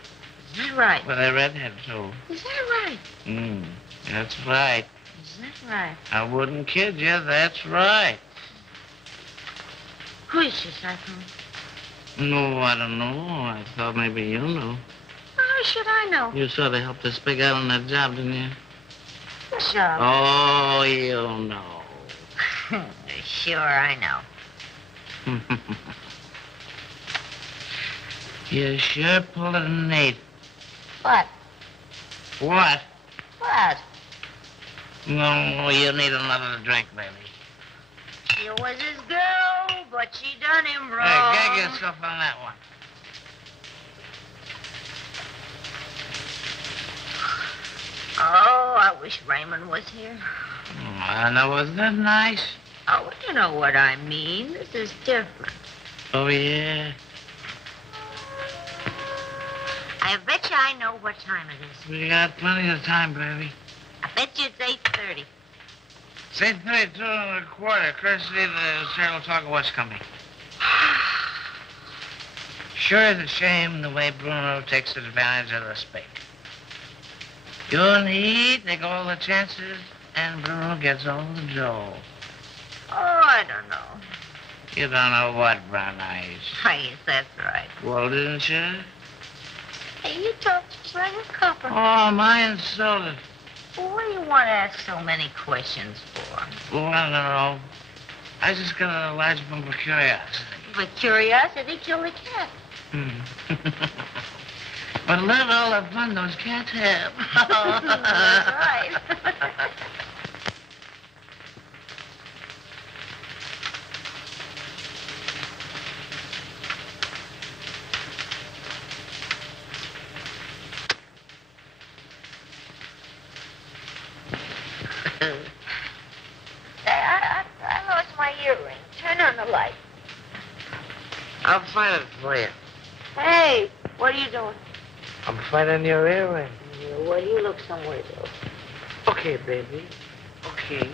Is that right? With a redhead, too. Is that right? That's right. Is that right? I wouldn't kid you, that's right. Who is she, Cyclone? No, I don't know. I thought maybe you knew. How should I know? You sort of helped this pig out on that job, didn't you? What job? Oh, you know. Sure, I know. You sure pulled a Nate. What? What? What? No, you need another drink, baby. She was his girl, but she done him wrong. Hey, gag yourself on that one. Oh, I wish Raymond was here. Now, was that nice? Oh, you know what I mean. This is different. Oh, yeah? I bet you I know what time it is. We got plenty of time, baby. I bet you it's 8:30. It's 8:32 and a quarter. Christy, the serial talker was coming. Sure is a shame the way Bruno takes advantage of the spake. You and he take all the chances, and Bruno gets all the dough. Oh, I don't know. You don't know what, Brown Eyes. I guess that's right. Well, didn't you? Hey, you talk just like a copper. Oh, am I insulted? Well, what do you want to ask so many questions for? Well, I don't know. I just got a large bump of curiosity. For curiosity, kill the cat. But let all the fun those cats have. That's right. I lost my earring. Turn on the light. I'll find it for you. Hey, what are you doing? I'm finding your earring. Well, you look somewhere else. Okay, baby. Okay.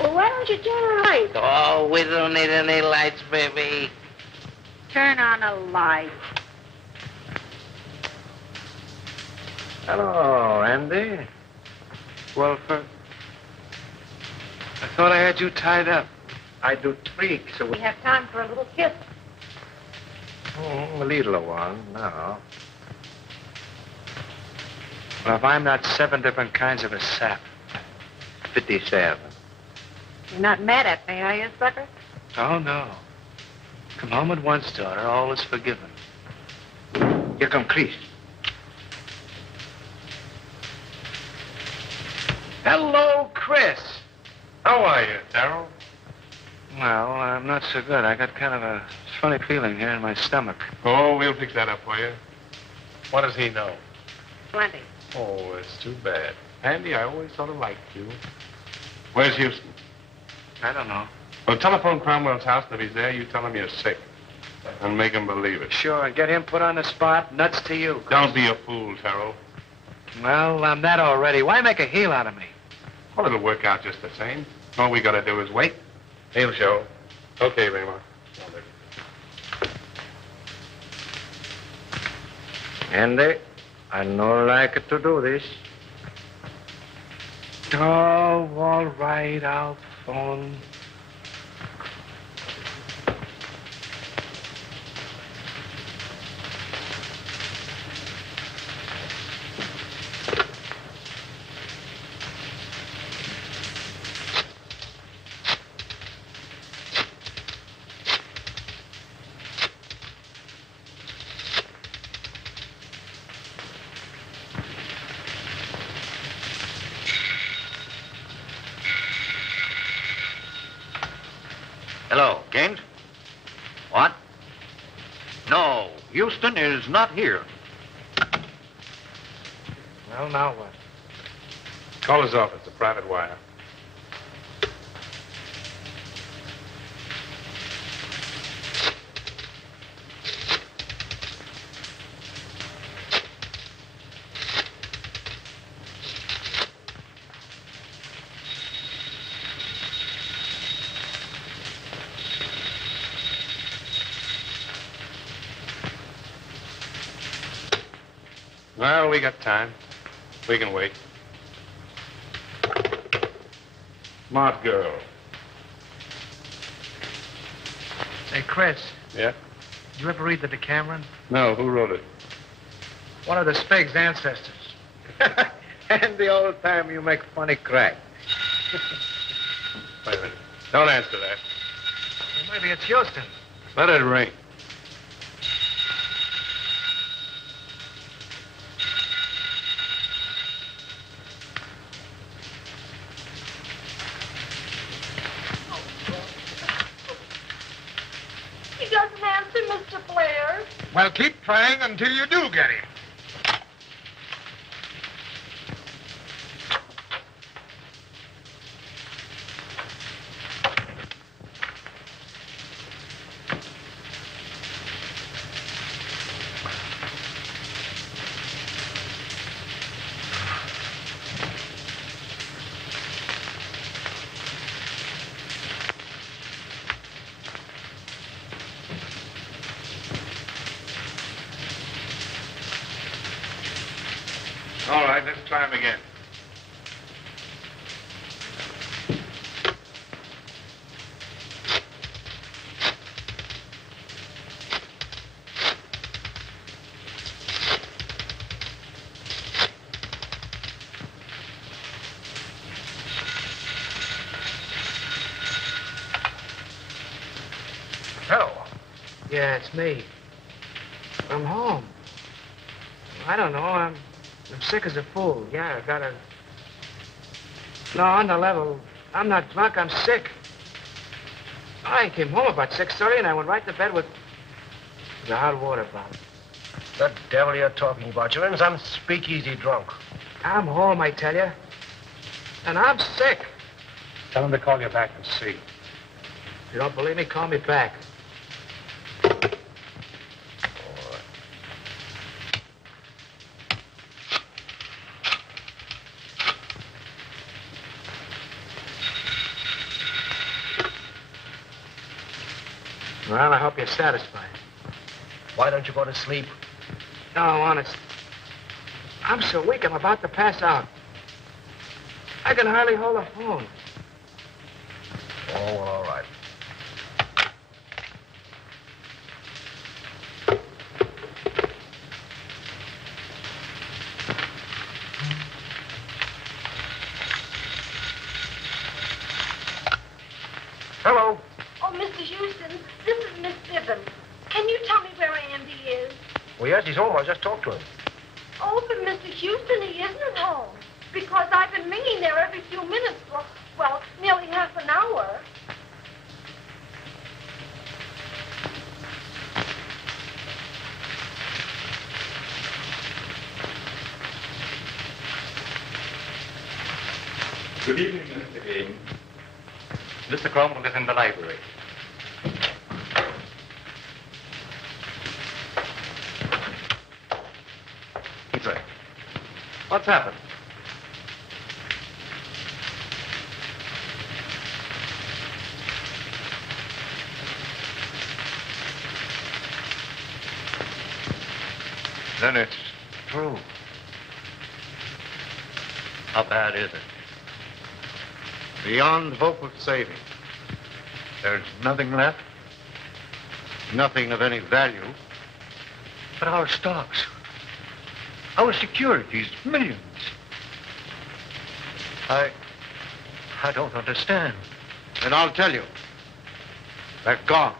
Well, why don't you turn on the light? Oh, we don't need any lights, baby. Turn on a light. Hello, Andy. Well, I thought I had you tied up. I do tweak, so We have time for a little kiss. a little one, no. Well, if I'm not 7 different kinds of a sap, 57. You're not mad at me, are you, sucker? Oh, no. Come home at once, daughter. All is forgiven. Here come Chris. Hello, Chris. How are you, Darrell? Well, I'm not so good. I got kind of a funny feeling here in my stomach. Oh, we'll fix that up for you. What does he know? Plenty. Oh, it's too bad. Andy, I always sort of liked you. Where's Houston? I don't know. Well, telephone Cromwell's house, and if he's there, you tell him you're sick. And make him believe it. Sure, and get him put on the spot. Nuts to you, Chris. Don't be a fool, Terrell. Well, I'm that already. Why make a heel out of me? Well, it'll work out just the same. All we gotta do is wait. He'll show. Okay, Raymond. Andy, I no like to do this. Oh, all right, I'll phone. Hello, Gaines? What? No, Houston is not here. Well, now what? Call his office, a private wire. Well, we got time. We can wait. Smart girl. Hey, Chris, Yeah? did you ever read the Decameron? No, who wrote it? One of the Spig's ancestors. And the old time you make funny crack. Wait a minute. Don't answer that. Well, maybe it's Houston. Let it ring. He doesn't answer, Mr. Blair. Well, keep trying until you do get him. All right, let's try him again. Hello. Yeah, it's me. I'm home. I don't know. I'm sick as a fool. Yeah, I got a... No, on the level. I'm not drunk. I'm sick. I came home about 6:30 and I went right to bed with the hot water bottle. The devil you're talking about. You're in some speakeasy drunk. I'm home, I tell you. And I'm sick. Tell him to call you back and see. If you don't believe me, call me back. Well, I hope you're satisfied. Why don't you go to sleep? No, honest. I'm so weak, I'm about to pass out. I can hardly hold a phone. Oh, well, all right. Hello. Oh, Mr. Houston, this is Miss Bibbin. Can you tell me where Andy is? Well, yes, he's home. I just talked to him. Oh, but Mr. Houston, he isn't at home. Because I've been ringing there every few minutes for, well, nearly half an hour. Good evening, Mr. King. Mr. Cromwell is in the library. Say, what's happened? Then it's true. How bad is it? Beyond hope of saving. There's nothing left? Nothing of any value. But our stocks, our securities, millions. I don't understand. And I'll tell you. They're gone.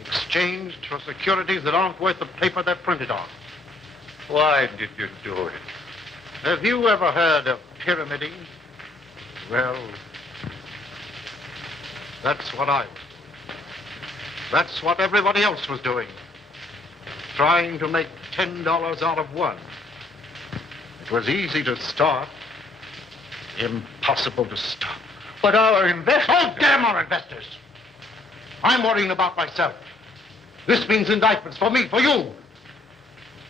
Exchanged for securities that aren't worth the paper they're printed on. Why did you do it? Have you ever heard of pyramiding? Well, that's what I was doing. That's what everybody else was doing. Trying to make $10 out of one. It was easy to start, impossible to stop. But our investors... Oh, damn our investors! I'm worrying about myself. This means indictments for me, for you.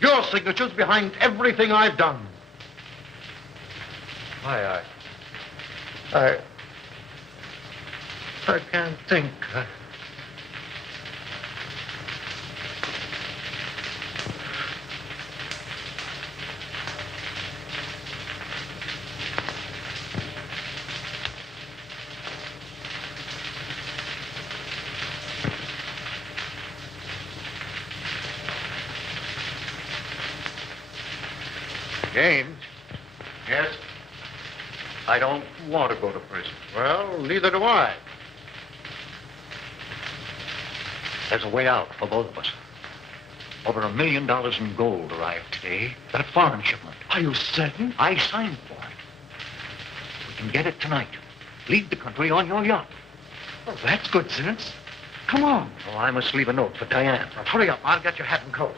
Your signature's behind everything I've done. I can't think. James? Yes? I don't want to go to prison. Well, neither do I. There's a way out for both of us. Over $1 million in gold arrived today. That foreign shipment. Are you certain? I signed for it. We can get it tonight. Leave the country on your yacht. Well, that's good sense. Come on. Oh, I must leave a note for Diane. Now, hurry up. I'll get your hat and coat.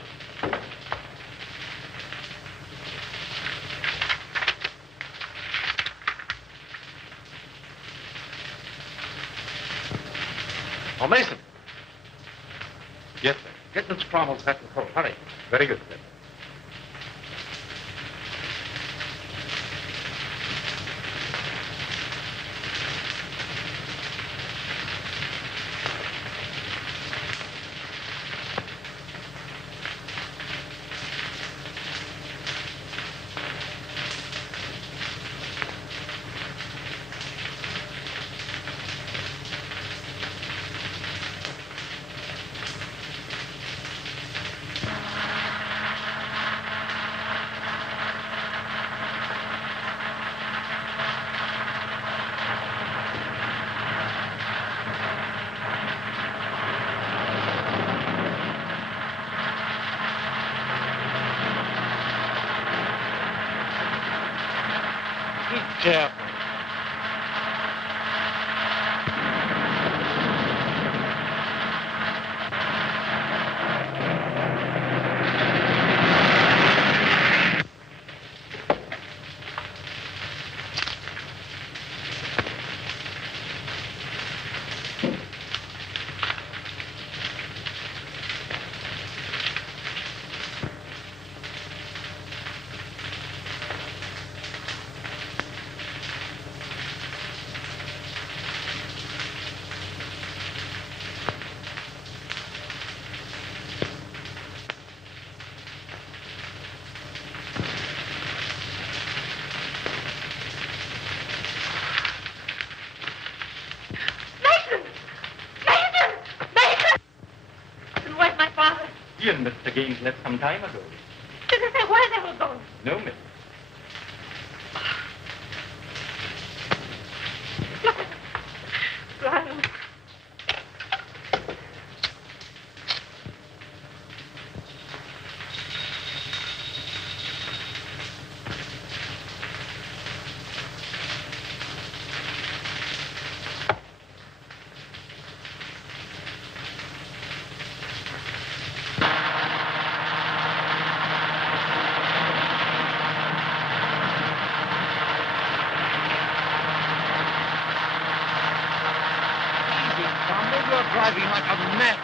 Oh, Mason. Yes, sir. Get Mr. Cromwell's hat and coat. Hurry. Very good, sir. Careful. He and Mr. Gaines left some time ago. Did they say where they were going? No, miss. Brian. Driving like a mess.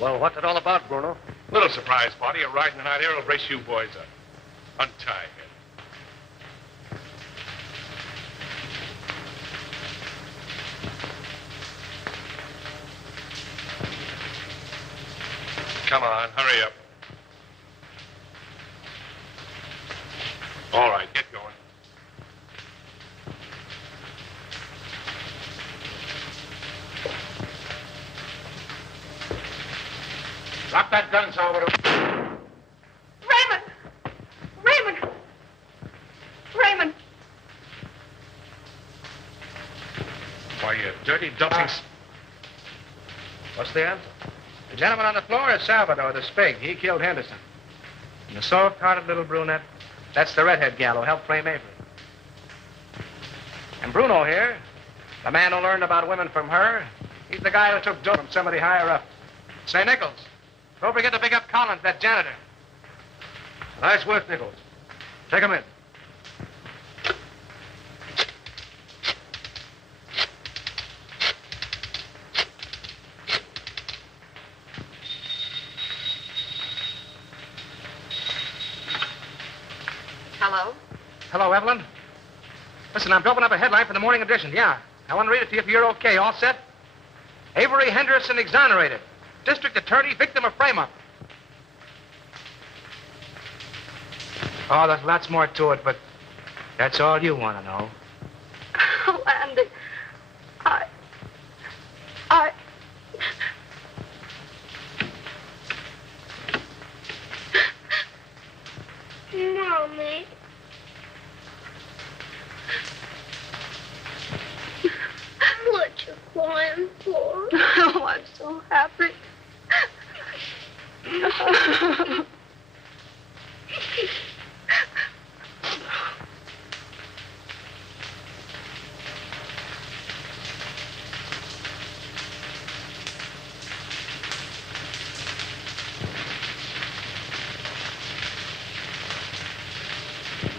Well, what's it all about, Bruno? Little surprise party. A ride in the night air will brace you boys up. Untie him. Come on, hurry up. All right, get going. Drop that gun, Salvador. Raymond! Raymond! Raymond! Why, you dirty, dumping... What's the answer? The gentleman on the floor is Salvador, the Spig. He killed Henderson. And the soft-hearted little brunette, that's the redhead gal who helped frame Avery. And Bruno here, the man who learned about women from her, he's the guy who took dough from somebody higher up. Say, Nichols, don't forget to pick up Collins, that janitor. Nice work, Nichols. Take him in. Hello? Hello, Evelyn. Listen, I'm doping up a headline for the morning edition. Yeah. I want to read it to you if you're okay. All set? Avery Henderson exonerated. District attorney, victim of frame-up. Oh, there's lots more to it, but that's all you want to know. Oh, Andy. Mommy. What you crying for? Oh, I'm so happy.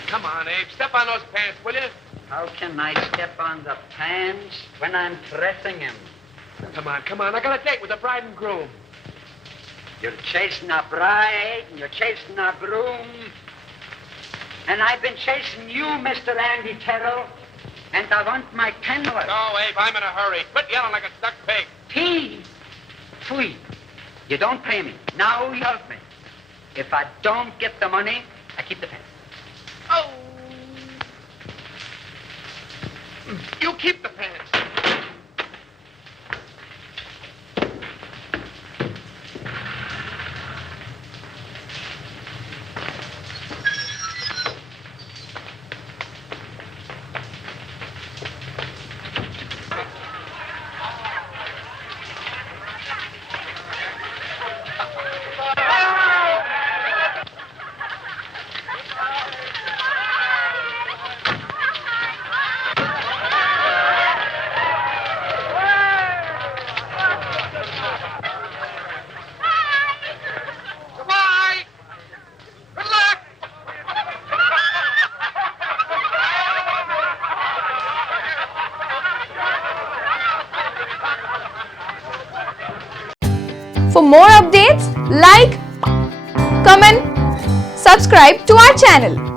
Come on, Abe. Step on those pants, will you? How can I step on the pants when I'm pressing him? Come on. I got a date with the bride and groom. You're chasing a bride, and you're chasing a groom. And I've been chasing you, Mr. Andy Terrell. And I want my $10. No, Abe, I'm in a hurry. Quit yelling like a stuck pig. Pfui. You don't pay me. Now you help me. If I don't get the money, I keep the pants. Oh! You keep the pants. For more updates, like, comment, subscribe to our channel.